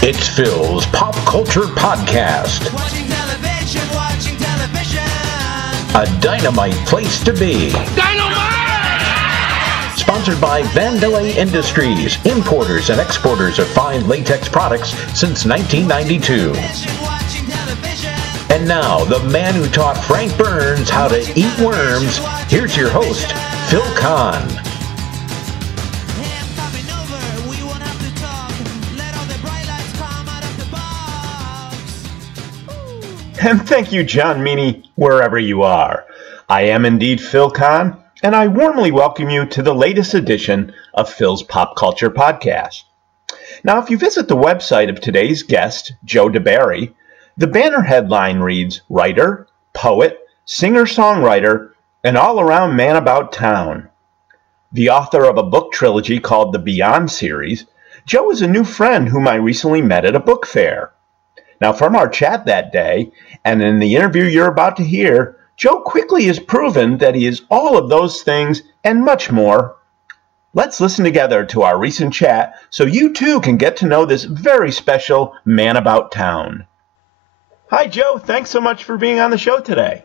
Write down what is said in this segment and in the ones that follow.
It's Phil's Pop Culture Podcast. Watching television. A dynamite place to be. Dynamite! Sponsored by Vandelay Industries, importers and exporters of fine latex products since 1992. And now, the man who taught Frank Burns how to eat worms, here's your host, Phil Kahn. And thank you, John Meany, wherever you are. I am indeed Phil Kahn, and I warmly welcome you to the latest edition of Phil's Pop Culture Podcast. Now, if you visit the website of today's guest, Joe Di Bari, the banner headline reads, Writer, Poet, Singer-Songwriter, and All-Around Man About Town. The author of a book trilogy called the Beyond series, Joe is a new friend whom I recently met at a book fair. Now, from our chat that day, and in the interview you're about to hear, Joe quickly has proven that he is all of those things and much more. Let's listen together to our recent chat so you too can get to know this very special man about town. Hi, Joe. Thanks so much for being on the show today.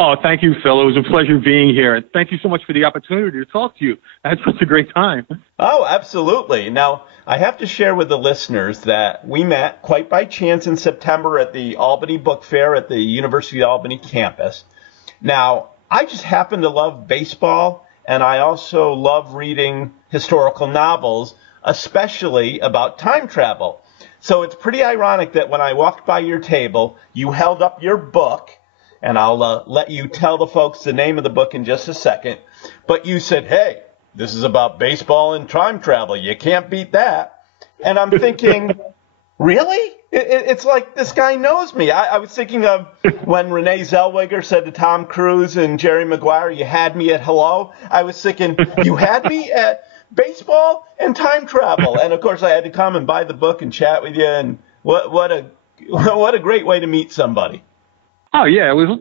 Oh, thank you, Phil. It was a pleasure being here. And thank you so much for the opportunity to talk to you. I had such a great time. Oh, absolutely. Now, I have to share with the listeners that we met quite by chance in September at the Albany Book Fair at the University of Albany campus. Now, I just happen to love baseball, and I also love reading historical novels, especially about time travel. So it's pretty ironic that when I walked by your table, you held up your book, and I'll let you tell the folks the name of the book in just a second. But you said, hey, this is about baseball and time travel. You can't beat that. And I'm thinking, really? It's like this guy knows me. I was thinking of when Renee Zellweger said to Tom Cruise and Jerry Maguire, you had me at hello. I was thinking, you had me at baseball and time travel. And, of course, I had to come and buy the book and chat with you. And what a great way to meet somebody. Oh, yeah, it was,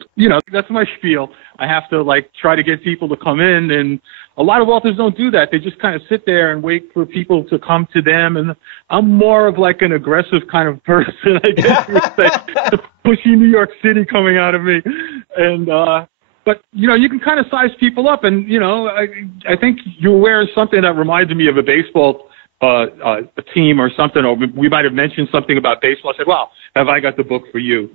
that's my spiel. I have to, try to get people to come in, and a lot of authors don't do that. They just kind of sit there and wait for people to come to them, and I'm more of an aggressive kind of person, I guess you would say, the pushy New York City coming out of me. And, but, you can kind of size people up, and, I think you're wearing something that reminded me of a baseball a team or something, or we might have mentioned something about baseball. I said, well, have I got the book for you?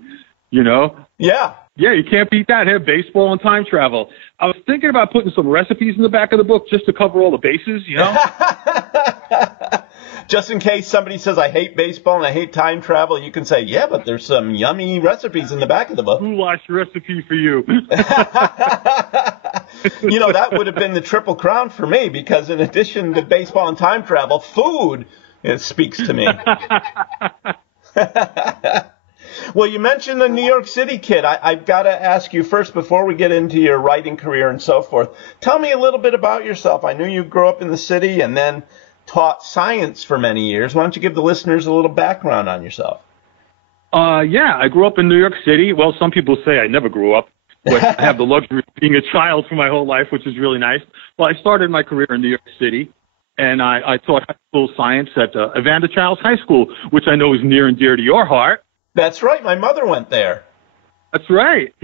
Yeah. Yeah, you can't beat that. Have baseball and time travel. I was thinking about putting some recipes in the back of the book just to cover all the bases, Just in case somebody says, I hate baseball and I hate time travel, you can say, yeah, but there's some yummy recipes in the back of the book. Goulash recipe for you. That would have been the triple crown for me, because in addition to baseball and time travel, food speaks to me. Well, you mentioned the New York City kid. I've got to ask you first, before we get into your writing career and so forth, tell me a little bit about yourself. I knew you grew up in the city and then taught science for many years. Why don't you give the listeners a little background on yourself? Yeah, I grew up in New York City. Well, some people say I never grew up, but I have the luxury of being a child for my whole life, which is really nice. Well, I started my career in New York City, and I taught high school science at Evander Childs High School, which I know is near and dear to your heart. That's right. My mother went there. That's right.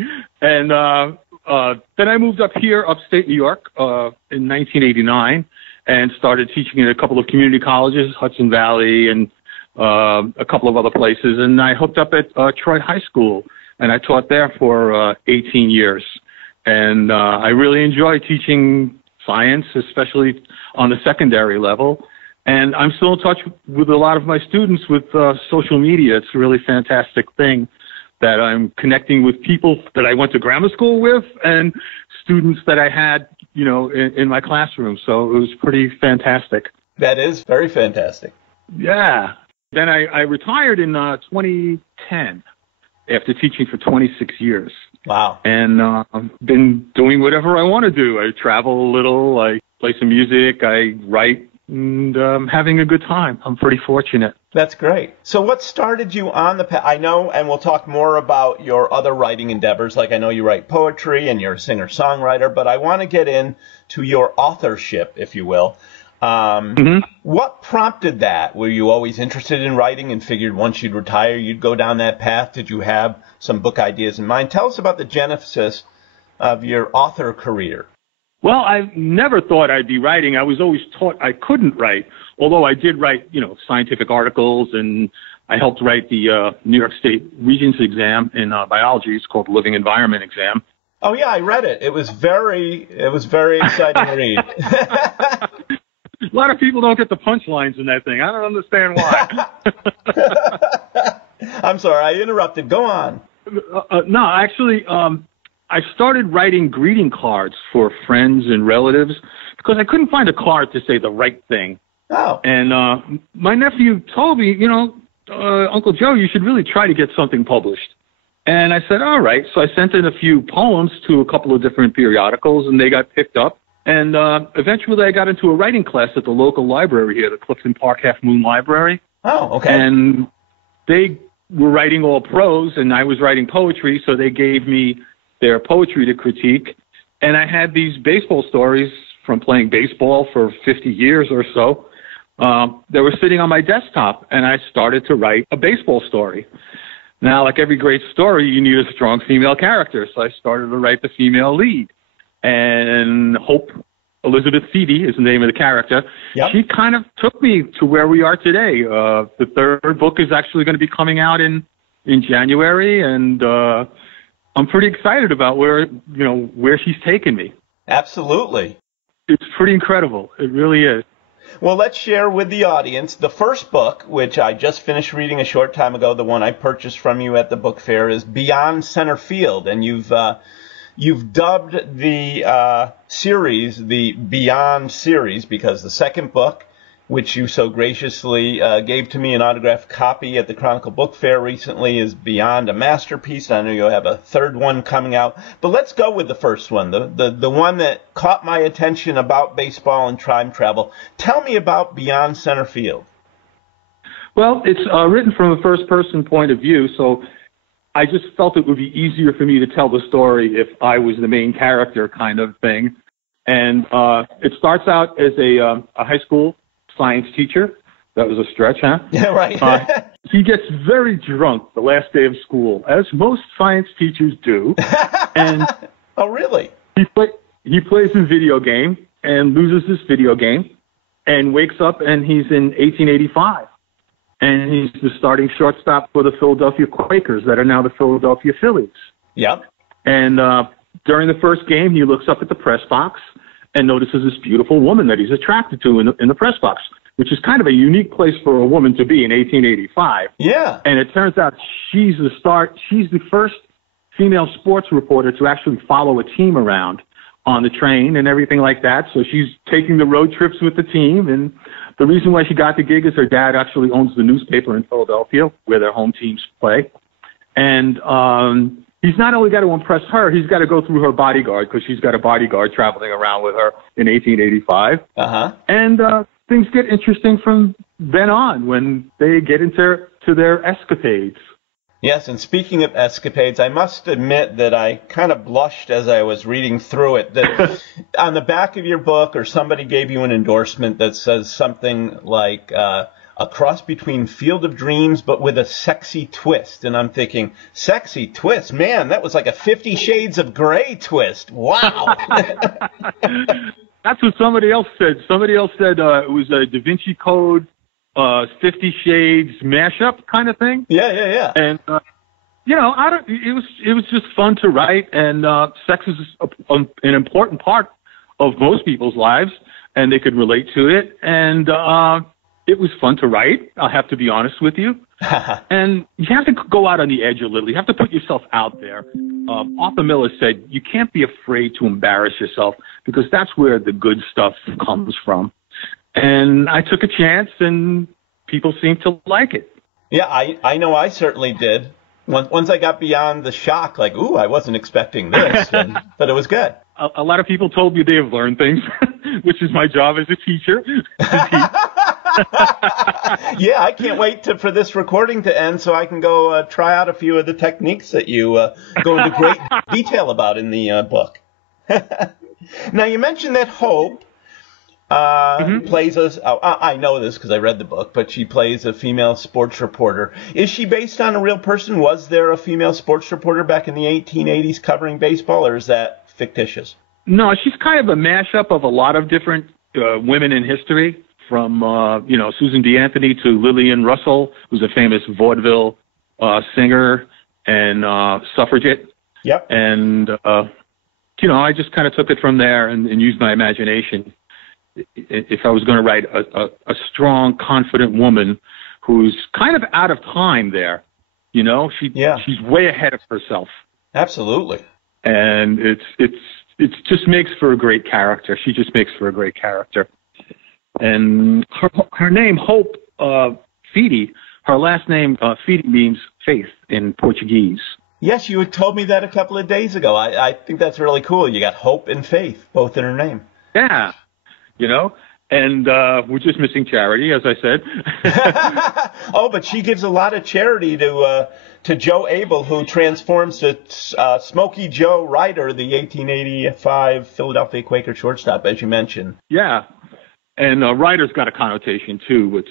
And then I moved up here, upstate New York, in 1989, and started teaching at a couple of community colleges, Hudson Valley and a couple of other places. And I hooked up at Troy High School, and I taught there for 18 years. And I really enjoy teaching science, especially on the secondary level. And I'm still in touch with a lot of my students with social media. It's a really fantastic thing that I'm connecting with people that I went to grammar school with and students that I had, in my classroom. So it was pretty fantastic. That is very fantastic. Yeah. Then I retired in 2010 after teaching for 26 years. Wow. And I've been doing whatever I want to do. I travel a little, I play some music, I write, and having a good time. I'm pretty fortunate. That's great. So what started you on the path? I know, and we'll talk more about your other writing endeavors, like I know you write poetry and you're a singer-songwriter, but I want to get into your authorship, if you will. What prompted that? Were you always interested in writing and figured once you'd retire, you'd go down that path? Did you have some book ideas in mind? Tell us about the genesis of your author career. Well, I never thought I'd be writing. I was always taught I couldn't write, although I did write, scientific articles, and I helped write the New York State Regents exam in biology. It's called the Living Environment exam. Oh yeah, I read it. It was very exciting to read. A lot of people don't get the punchlines in that thing. I don't understand why. I'm sorry, I interrupted. Go on. No, actually, I started writing greeting cards for friends and relatives because I couldn't find a card to say the right thing. Oh. And my nephew told me, Uncle Joe, you should really try to get something published. And I said, all right. So I sent in a few poems to a couple of different periodicals, and they got picked up. And eventually I got into a writing class at the local library here, the Clifton Park Half Moon Library. Oh, okay. And they were writing all prose, and I was writing poetry, so they gave me their poetry to critique. And I had these baseball stories from playing baseball for 50 years or so. They were sitting on my desktop, and I started to write a baseball story. Now, like every great story, you need a strong female character, so I started to write the female lead. And Hope Elizabeth Feedy is the name of the character. Yep. She kind of took me to where we are today. The third book is actually going to be coming out in January, and I'm pretty excited about where she's taken me. Absolutely. It's pretty incredible. It really is. Well, let's share with the audience the first book, which I just finished reading a short time ago. The one I purchased from you at the book fair is Beyond Center Field, and you've dubbed the series the Beyond series because the second book, which you so graciously gave to me an autographed copy at the Chronicle Book Fair recently, is Beyond a Masterpiece. I know you'll have a third one coming out. But let's go with the first one, the one that caught my attention about baseball and time travel. Tell me about Beyond Center Field. Well, it's written from a first-person point of view, so I just felt it would be easier for me to tell the story if I was the main character kind of thing. And it starts out as a high school science teacher. That was a stretch, huh? Yeah, right. He gets very drunk the last day of school, as most science teachers do. And oh, really? He plays a video game and loses this video game and wakes up and he's in 1885. And he's the starting shortstop for the Philadelphia Quakers that are now the Philadelphia Phillies. Yep. And during the first game, he looks up at the press box and notices this beautiful woman that he's attracted to in the press box, which is kind of a unique place for a woman to be in 1885. Yeah. And it turns out she's the first female sports reporter to actually follow a team around on the train and everything like that. So she's taking the road trips with the team. And the reason why she got the gig is her dad actually owns the newspaper in Philadelphia where their home teams play. And he's not only got to impress her, he's got to go through her bodyguard because she's got a bodyguard traveling around with her in 1885. Uh-huh. And things get interesting from then on when they get into their escapades. Yes, and speaking of escapades, I must admit that I kind of blushed as I was reading through it. That on the back of your book, or somebody gave you an endorsement that says something like a cross between Field of Dreams but with a sexy twist. And I'm thinking, sexy twist? Man, that was like a 50 Shades of Grey twist. Wow. That's what somebody else said. Somebody else said it was a Da Vinci Code 50 Shades mashup kind of thing. Yeah. And it was just fun to write, and sex is an important part of most people's lives, and they could relate to it. And it was fun to write. I'll have to be honest with you. And you have to go out on the edge a little. You have to put yourself out there. Arthur Miller said you can't be afraid to embarrass yourself because that's where the good stuff comes from. And I took a chance, and people seemed to like it. Yeah, I know I certainly did. Once I got beyond the shock, like, ooh, I wasn't expecting this, but it was good. A lot of people told me they have learned things, which is my job as a teacher. Yeah, I can't wait for this recording to end so I can go try out a few of the techniques that you go into great detail about in the book. Now, you mentioned that Hope Plays a, I know this because I read the book, but she plays a female sports reporter. Is she based on a real person? Was there a female sports reporter back in the 1880s covering baseball, or is that fictitious? No, she's kind of a mashup of a lot of different women in history, from Susan B. Anthony to Lillian Russell, who's a famous vaudeville singer and suffragette. Yep. And I just kind of took it from there and used my imagination. If I was going to write a strong, confident woman who's kind of out of time there, she's way ahead of herself. Absolutely. And it just makes for a great character. She just makes for a great character. And her name, Hope Fidi, her last name, Fidi, means faith in Portuguese. Yes, you had told me that a couple of days ago. I think that's really cool. You got hope and faith both in her name. Yeah. And we're just missing Charity, as I said. Oh, but she gives a lot of charity to Joe Abel, who transforms to Smokey Joe Ryder, the 1885 Philadelphia Quaker shortstop, as you mentioned. Yeah, and Ryder's got a connotation, too.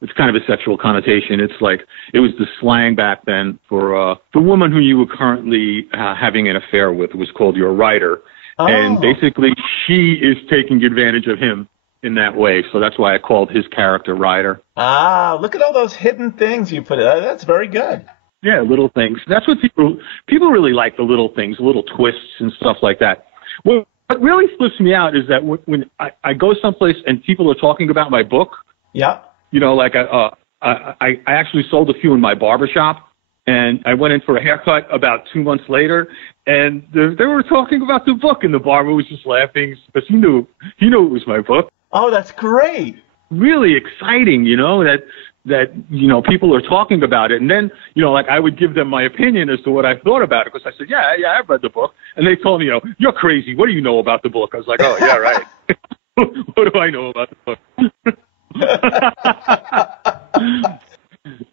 It's kind of a sexual connotation. It's like it was the slang back then for the woman who you were currently having an affair with. It was called your Ryder. Oh. And basically, she is taking advantage of him in that way. So that's why I called his character Ryder. Ah, look at all those hidden things you put in. That's very good. Yeah, little things. That's what people really like, the little things, little twists and stuff like that. What really flips me out is that when I go someplace and people are talking about my book. Yeah. Like I actually sold a few in my barbershop. And I went in for a haircut about 2 months later, and they were talking about the book, and the barber was just laughing because he knew it was my book. Oh, that's great! Really exciting, that people are talking about it, and then I would give them my opinion as to what I thought about it, because I said, yeah, I've read the book, and they told me, you're crazy. What do you know about the book? I was like, oh yeah, right. What do I know about the book?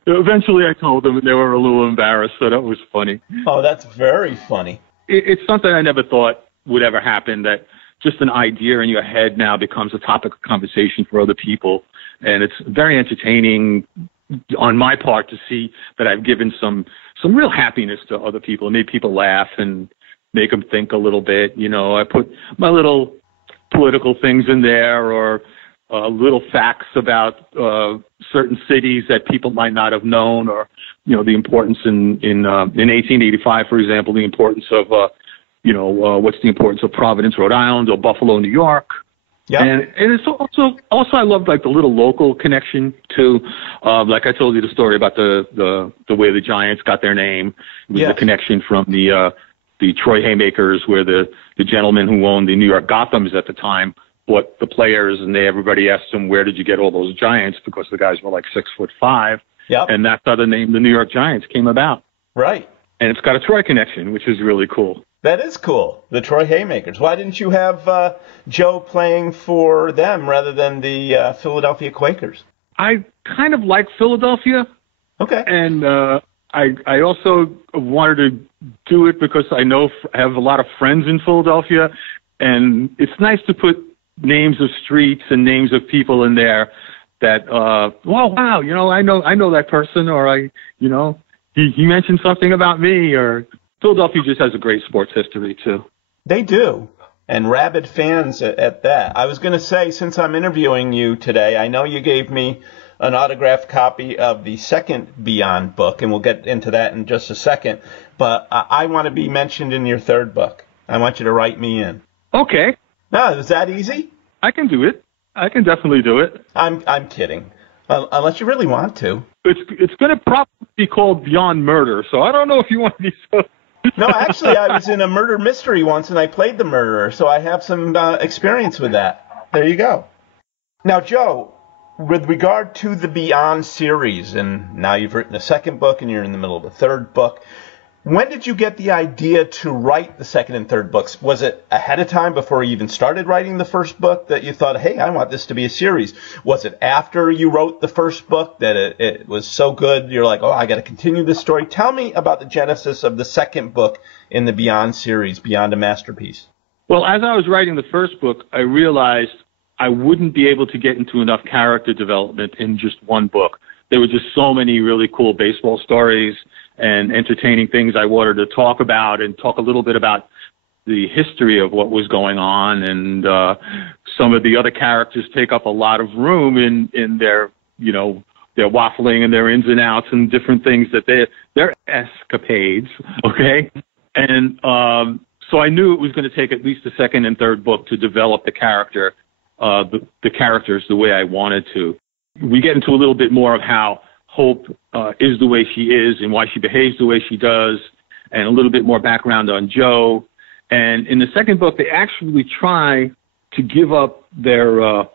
Eventually, I told them, and they were a little embarrassed, so that was funny. Oh, that's very funny. It's something I never thought would ever happen, that just an idea in your head now becomes a topic of conversation for other people. And it's very entertaining on my part to see that I've given some real happiness to other people, and made people laugh and make them think a little bit. I put my little political things in there, or little facts about certain cities that people might not have known, or the importance in 1885, for example, the importance of what's the importance of Providence, Rhode Island, or Buffalo, New York. Yeah. And it's also I love like the little local connection too. Like I told you the story about the way the Giants got their name. It was the connection from the Troy Haymakers, where the gentleman who owned the New York Gothams at the time bought the players, and everybody asked him, where did you get all those Giants? Because the guys were like 6'5". Yep. And that's how the name the New York Giants came about. Right. And it's got a Troy connection, which is really cool. That is cool. The Troy Haymakers. Why didn't you have Joe playing for them rather than the Philadelphia Quakers? I kind of like Philadelphia. Okay. And I also wanted to do it because I have a lot of friends in Philadelphia, and it's nice to put names of streets and names of people in there that, wow, I know that person, or he mentioned something about me, or Philadelphia just has a great sports history too. They do, and rabid fans at that. I was going to say, since I'm interviewing you today, I know you gave me an autographed copy of the second Beyond book, and we'll get into that in just a second, but I want to be mentioned in your third book. I want you to write me in. Okay. No, is that easy? I can do it. I can definitely do it. I'm kidding. Unless you really want to. It's going to probably be called Beyond Murder, so I don't know if you want to be so... No, actually, I was in a murder mystery once, and I played the murderer, so I have some experience with that. There you go. Now, Joe, with regard to the Beyond series, and now you've written a second book, and you're in the middle of a third book, when did you get the idea to write the second and third books? Was it ahead of time before you even started writing the first book that you thought, hey, I want this to be a series? Was it after you wrote the first book that it was so good, you're like, oh, I got to continue this story? Tell me about the genesis of the second book in the Beyond series, Beyond a Masterpiece. Well, as I was writing the first book, I realized I wouldn't be able to get into enough character development in just one book. There were just so many really cool baseball stories and entertaining things I wanted to talk about and talk a little bit about the history of what was going on. And some of the other characters take up a lot of room in their, you know, their waffling and their ins and outs and different things that their escapades. Okay. And so I knew it was going to take at least a second and third book to develop the characters the way I wanted to. We get into a little bit more of how Hope is the way she is and why she behaves the way she does, and a little bit more background on Joe. And in the second book, they actually try to give up their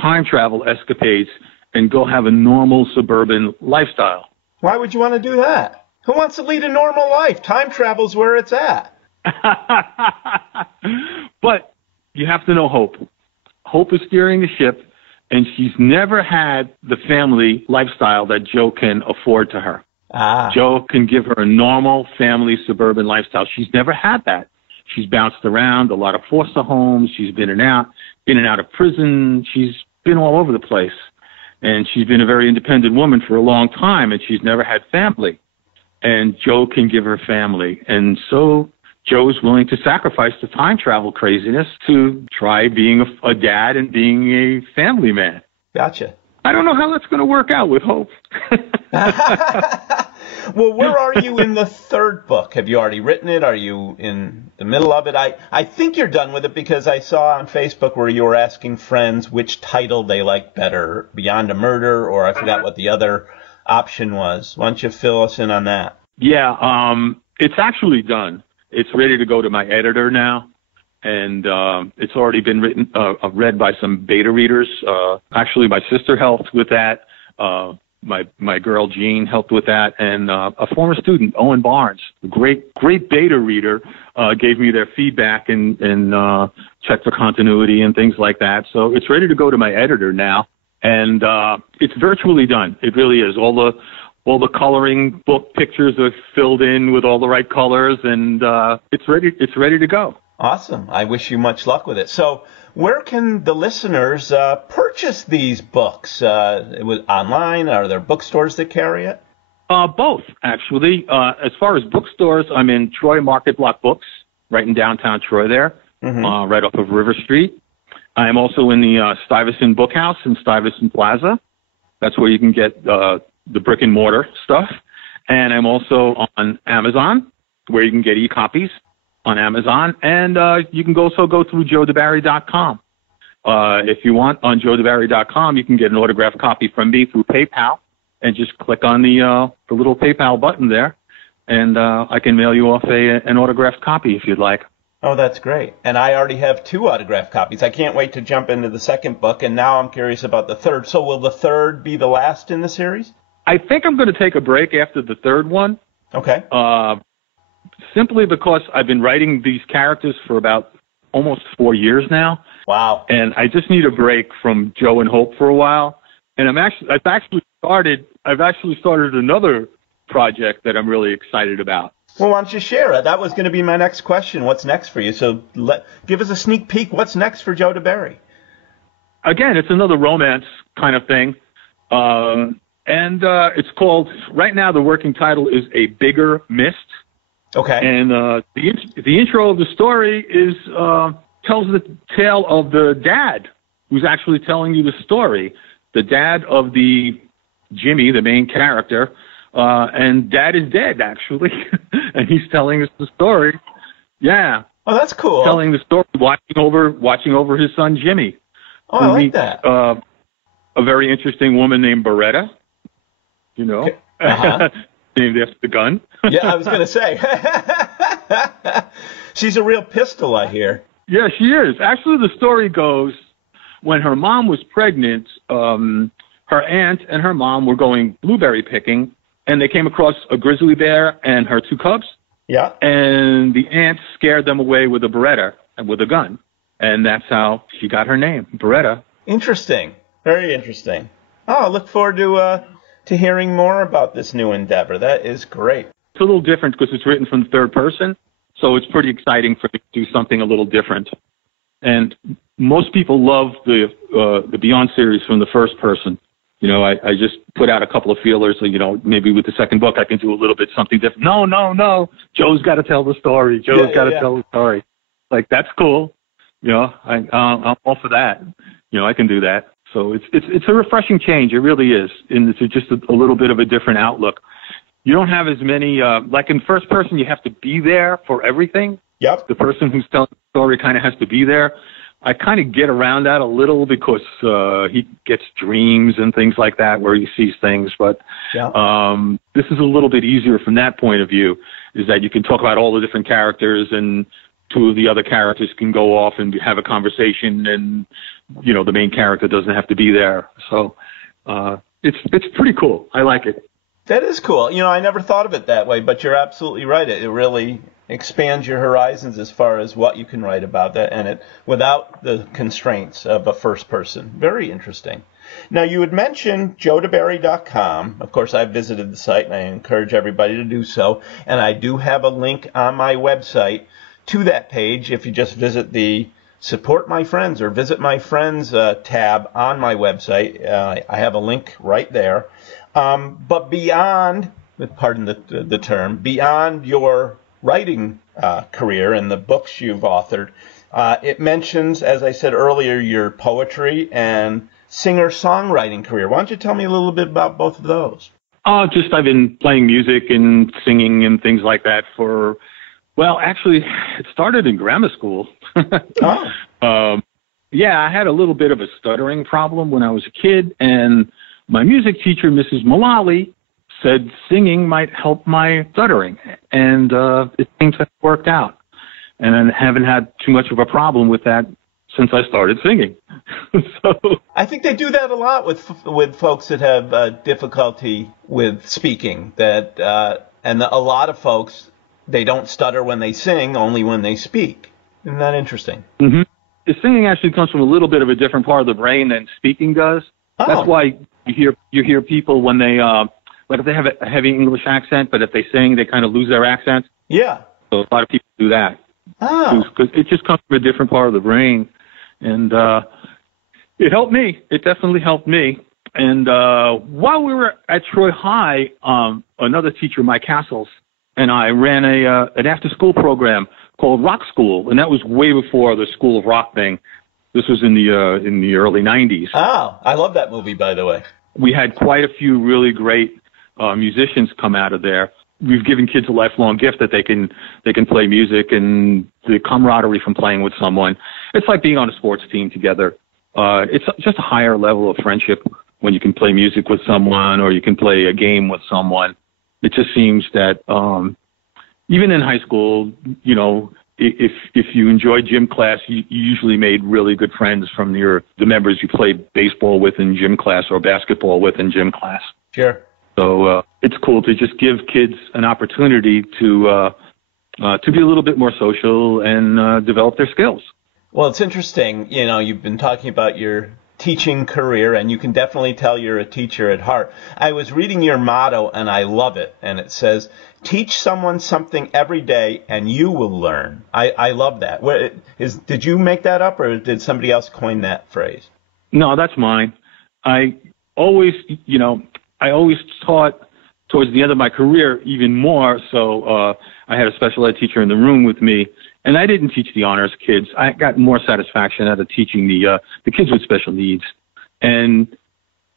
time travel escapades and go have a normal suburban lifestyle. Why would you want to do that? Who wants to lead a normal life? Time travel's where it's at. But you have to know Hope. Hope is steering the ship, and she's never had the family lifestyle that Joe can afford to her. Joe can give her a normal family suburban lifestyle. She's never had that. She's bounced around a lot of foster homes. She's been in and out of prison. She's been all over the place. And she's been a very independent woman for a long time, and she's never had family. And Joe can give her family. And so Joe is willing to sacrifice the time travel craziness to try being a dad and being a family man. Gotcha. I don't know how that's going to work out with Hope. Well, where are you in the third book? Have you already written it? Are you in the middle of it? I think you're done with it because I saw on Facebook where you were asking friends which title they like better, Beyond a Murder, or I forgot what the other option was. Why don't you fill us in on that? Yeah, it's actually done. It's ready to go to my editor now, and it's already been read by some beta readers. Actually, my sister helped with that. My girl Jean helped with that, and a former student, Owen Barnes, a great beta reader, gave me their feedback and checked for continuity and things like that. So it's ready to go to my editor now, and it's virtually done. It really is. All the coloring book pictures are filled in with all the right colors, and it's ready to go. Awesome. I wish you much luck with it. So where can the listeners purchase these books? Online? Are there bookstores that carry it? Both, actually. As far as bookstores, I'm in Troy Market Block Books, right in downtown Troy there, right off of River Street. I am also in the Stuyvesant Bookhouse in Stuyvesant Plaza. That's where you can get the brick and mortar stuff. And I'm also on Amazon, where you can get e-copies on Amazon. And you can also go through joedibari.com. If you want, on joedibari.com, you can get an autographed copy from me through PayPal, and just click on the little PayPal button there, and I can mail you off an autographed copy if you'd like. Oh, that's great. And I already have 2 autographed copies. I can't wait to jump into the second book, and now I'm curious about the third. So will the third be the last in the series? I think I'm going to take a break after the third one. Okay. Simply because I've been writing these characters for about almost 4 years now. Wow. And I just need a break from Joe and Hope for a while. And I've actually started another project that I'm really excited about. Well, why don't you share it? That was going to be my next question. What's next for you? So give us a sneak peek. What's next for Joe Di Bari? Again, it's another romance kind of thing. And it's called, right now the working title is A Bigger Mist. Okay. And the intro of the story tells the tale of the dad who's actually telling you the story. The dad of Jimmy, the main character, and dad is dead, actually. And he's telling us the story. Yeah. Oh, that's cool. Telling the story, watching over his son, Jimmy. Oh, I like that. A very interesting woman named Beretta, named after the gun. Yeah, I was going to say. She's a real pistol, I hear. Yeah, she is. Actually, the story goes, when her mom was pregnant, her aunt and her mom were going blueberry picking, and they came across a grizzly bear and her 2 cubs. Yeah. And the aunt scared them away with a Beretta and with a gun. And that's how she got her name, Beretta. Interesting. Very interesting. Oh, I look forward to hearing more about this new endeavor. That is great. It's a little different because it's written from the third person, so it's pretty exciting for me to do something a little different. And most people love the Beyond series from the first person. You know, I just put out a couple of feelers. So, you know, maybe with the second book I can do a little bit something different. No. Joe's got to tell the story. Joe's got to tell the story. Like, that's cool. You know, I'm all for that. You know, I can do that. So it's a refreshing change. It really is. And it's just a little bit of a different outlook. You don't have as many, like in first person, you have to be there for everything. Yep. The person who's telling the story kind of has to be there. I kind of get around that a little because he gets dreams and things like that where he sees things. But this is a little bit easier from that point of view, is that you can talk about all the different characters and two of the other characters can go off and have a conversation and, you know, the main character doesn't have to be there. So it's pretty cool. I like it. That is cool. You know, I never thought of it that way, but you're absolutely right. It really expands your horizons as far as what you can write about that, and it without the constraints of a first person. Very interesting. Now, you had mentioned joedibari.com. Of course, I've visited the site, and I encourage everybody to do so. And I do have a link on my website to that page. If you just visit the Support My Friends or Visit My Friends tab on my website, I have a link right there. But beyond, pardon the term, beyond your writing career and the books you've authored, it mentions, as I said earlier, your poetry and singer-songwriting career. Why don't you tell me a little bit about both of those? Just I've been playing music and singing and things like that for, well, actually, it started in grammar school. Yeah, I had a little bit of a stuttering problem when I was a kid, and my music teacher, Mrs. Mullally, said singing might help my stuttering, and it seems to have worked out. And I haven't had too much of a problem with that since I started singing. So I think they do that a lot with folks that have difficulty with speaking. And a lot of folks, they don't stutter when they sing, only when they speak. Isn't that interesting? Mm-hmm. The singing actually comes from a little bit of a different part of the brain than speaking does. Oh. That's why you hear people when they like if they have a heavy English accent, but if they sing, they kind of lose their accent. Yeah. So a lot of people do that. Oh. Because it just comes from a different part of the brain. And it helped me. It definitely helped me. And while we were at Troy High, another teacher, Mike Castles, and I ran an after-school program called Rock School, and that was way before the School of Rock thing. This was in the early 90s. Oh, I love that movie, by the way. We had quite a few really great musicians come out of there. We've given kids a lifelong gift that they can play music, and the camaraderie from playing with someone. It's like being on a sports team together. It's just a higher level of friendship when you can play music with someone or you can play a game with someone. It just seems that even in high school, you know, if you enjoyed gym class, you usually made really good friends from the members you played baseball with in gym class or basketball with in gym class. Sure. So it's cool to just give kids an opportunity to be a little bit more social and develop their skills. Well, it's interesting. You know, you've been talking about your teaching career, and you can definitely tell you're a teacher at heart. I was reading your motto, and I love it. And it says, teach someone something every day, and you will learn. I love that. Did you make that up, or did somebody else coin that phrase? No, that's mine. I always taught towards the end of my career even more. So I had a special ed teacher in the room with me, and I didn't teach the honors kids. I got more satisfaction out of teaching the kids with special needs. And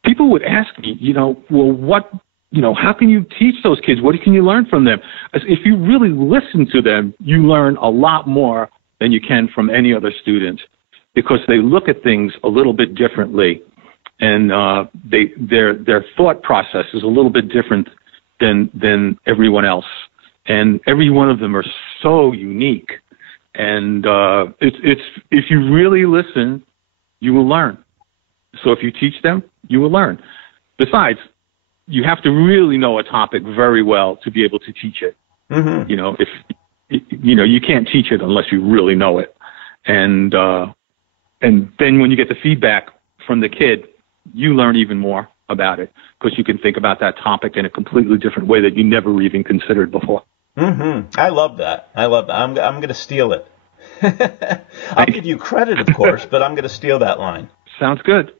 people would ask me, how can you teach those kids? What can you learn from them? If you really listen to them, you learn a lot more than you can from any other student, because they look at things a little bit differently. And their thought process is a little bit different than everyone else. And every one of them are so unique. And it's if you really listen, you will learn. So if you teach them, you will learn. Besides, you have to really know a topic very well to be able to teach it. Mm-hmm. You can't teach it unless you really know it. And then when you get the feedback from the kid, you learn even more about it, because you can think about that topic in a completely different way that you never even considered before. Mm-hmm. I love that. I'm going to steal it. I'll give you credit, of course, but I'm going to steal that line. Sounds good.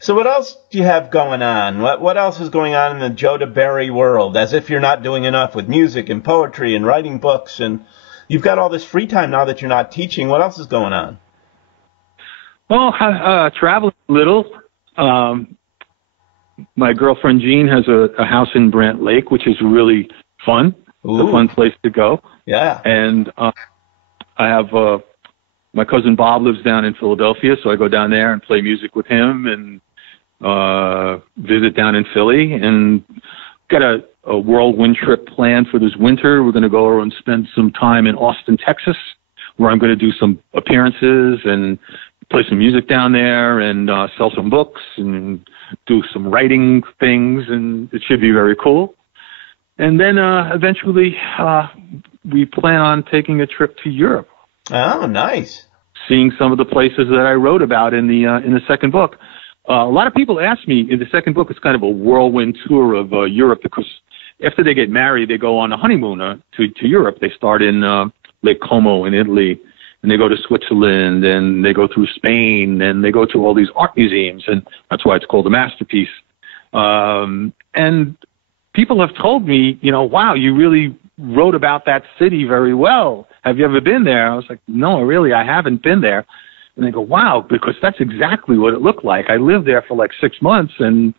So what else do you have going on? What else is going on in the Joe Di Bari world? As if you're not doing enough with music and poetry and writing books, and you've got all this free time now that you're not teaching. What else is going on? Well, traveling a little. My girlfriend Jean has a house in Brant Lake, which is really fun. Ooh. It's a fun place to go. Yeah. And I have my cousin Bob lives down in Philadelphia, so I go down there and play music with him and visit down in Philly. And got a whirlwind trip planned for this winter. We're going to go and spend some time in Austin, Texas, where I'm going to do some appearances and play some music down there and sell some books and do some writing things, and it should be very cool. And then eventually we plan on taking a trip to Europe. Oh, nice. Seeing some of the places that I wrote about in the second book. A lot of people ask me, in the second book, it's kind of a whirlwind tour of Europe, because after they get married, they go on a honeymoon to Europe. They start in Lake Como in Italy, and they go to Switzerland, and they go through Spain, and they go to all these art museums, and that's why it's called a masterpiece. And people have told me, wow, you really wrote about that city very well. Have you ever been there? I was like, no, really, I haven't been there. And they go, wow, because that's exactly what it looked like. I lived there for like 6 months, and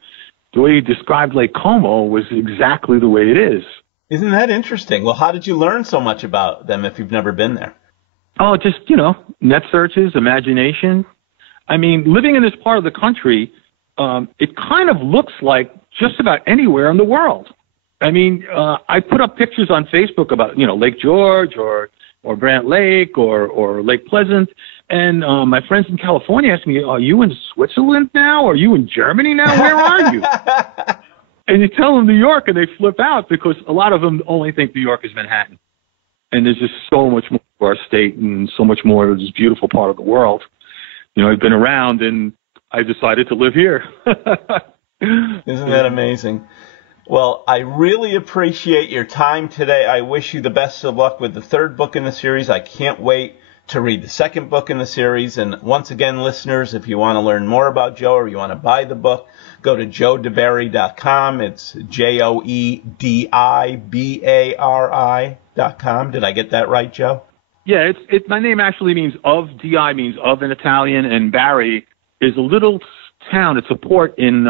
the way you described Lake Como was exactly the way it is. Isn't that interesting? Well, how did you learn so much about them if you've never been there? Oh, just, net searches, imagination. I mean, living in this part of the country, it kind of looks like just about anywhere in the world. I mean, I put up pictures on Facebook about, Lake George or Brant Lake or Lake Pleasant. And my friends in California ask me, are you in Switzerland now? Are you in Germany now? Where are you? And you tell them New York, and they flip out, because a lot of them only think New York is Manhattan. And there's just so much more to our state and so much more of this beautiful part of the world. I've been around, and I decided to live here. Isn't that amazing? Well, I really appreciate your time today. I wish you the best of luck with the third book in the series. I can't wait to read the second book in the series. And once again, listeners, if you want to learn more about Joe or you want to buy the book, go to joedibari.com. It's JOEDIBARI.com. Did I get that right, Joe? Yeah, my name actually means of. Di means of in Italian, and Bari is a little town. It's a port in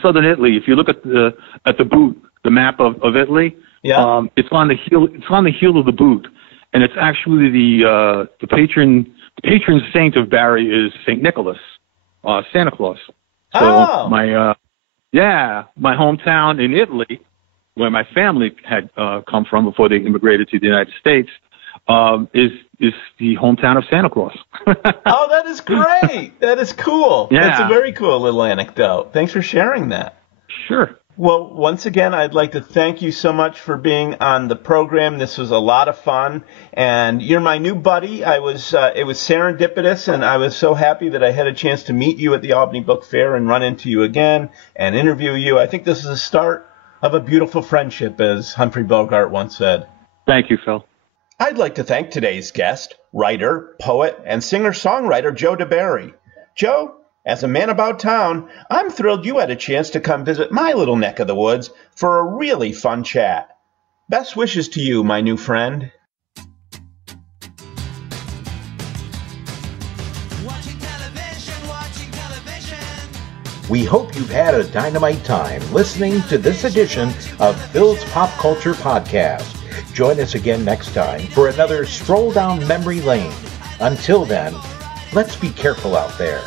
southern Italy. If you look at the boot, the map of Italy, yeah. It's on the heel. It's on the heel of the boot, and it's actually the patron saint of Bari is Saint Nicholas, Santa Claus. So my hometown in Italy, where my family had come from before they immigrated to the United States, is the hometown of Santa Claus. Oh, that is great. That is cool. Yeah. That's a very cool little anecdote. Thanks for sharing that. Sure. Well, once again, I'd like to thank you so much for being on the program. This was a lot of fun, and you're my new buddy. It was serendipitous, and I was so happy that I had a chance to meet you at the Albany Book Fair and run into you again and interview you. I think this is the start of a beautiful friendship, as Humphrey Bogart once said. Thank you, Phil. I'd like to thank today's guest, writer, poet, and singer-songwriter Joe Di Bari. Joe, as a man about town, I'm thrilled you had a chance to come visit my little neck of the woods for a really fun chat. Best wishes to you, my new friend. Watching television. We hope you've had a dynamite time listening to this edition of Phil's Pop Culture Podcast. Join us again next time for another stroll down memory lane. Until then, let's be careful out there.